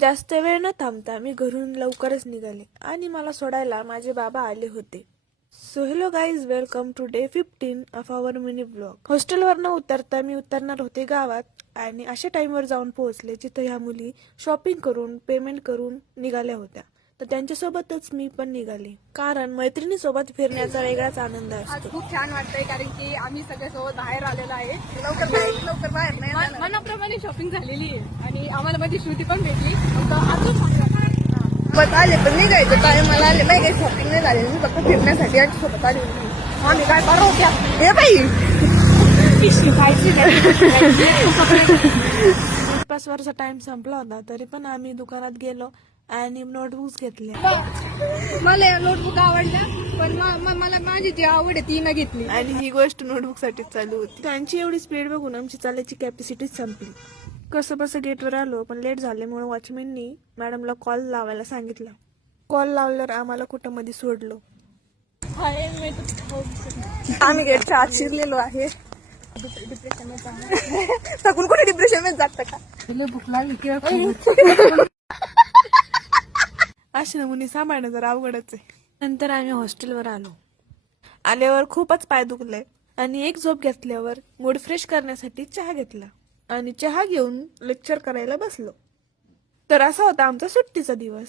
जास्त वेळ न थांबता मी घरून लवकरच निघाले आणि मला सोडायला माझे बाबा आले होते. So hello guys, welcome to day 15 of our mini blog. हॉस्टेलवर न उतरता मी उतरणार होते गावात आणि अशा टाइमवर जाऊन पोहोचले जिथं ह्या मुली शॉपिंग करून पेमेंट करून निघाल्या होत्या. तर त्यांच्यासोबतच मी पण निघाले, कारण मैत्रिणीसोबत फिरण्याचा वेगळाच आनंद आज असतो. खूप छान वाटतंय कारण की आम्ही सगळ्यासोबत बाहेर आलेलो आहे. लवकर बाहेर नाही मनाप्रमाणे शॉपिंग झालेली आहे आणि आम्हाला माझी श्रुती पण भेटली. बस आले पण निघायचं काय मला आले नाही, काही शॉपिंग नाही झाली, मी फक्त फिरण्यासाठी आणि सोबत आले. आम्ही काय बरं होत्या हे बाई बसवरचा टाइम संपला होता तरी पण आम्ही दुकानात गेलो आणि नोटबुक्स घेतल्या. मला नोटबुक आवडल्या पण मला माझी जी आवड आहे ती न घेतली आणि ही गोष्ट नोटबुक साठीच चालू होती. त्यांची एवढी स्पीड बघून आमची चालायची कॅपॅसिटीच संपली. कसं बसं गेटवर आलो पण लेट झाल्यामुळे वॉचमॅननी मॅडमला कॉल लावायला सांगितलं. कॉल लावल्यावर आम्हाला कुठं मध्ये सोडलो. आम्ही गेटच्या आत शिरलेलो आहे. सगून कोणी डिप्रेशन मध्ये जात का? भूक लागली अशा नमुने सांभाळणं जरा अवघडच आहे. नंतर आम्ही हॉस्टेलवर आलो. आल्यावर खूपच पाय दुखले आणि एक झोप घेतल्यावर मूड फ्रेश करण्यासाठी चहा घेतला आणि चहा घेऊन लेक्चर करायला बसलो. तर असा होता आमचा सुट्टीचा दिवस.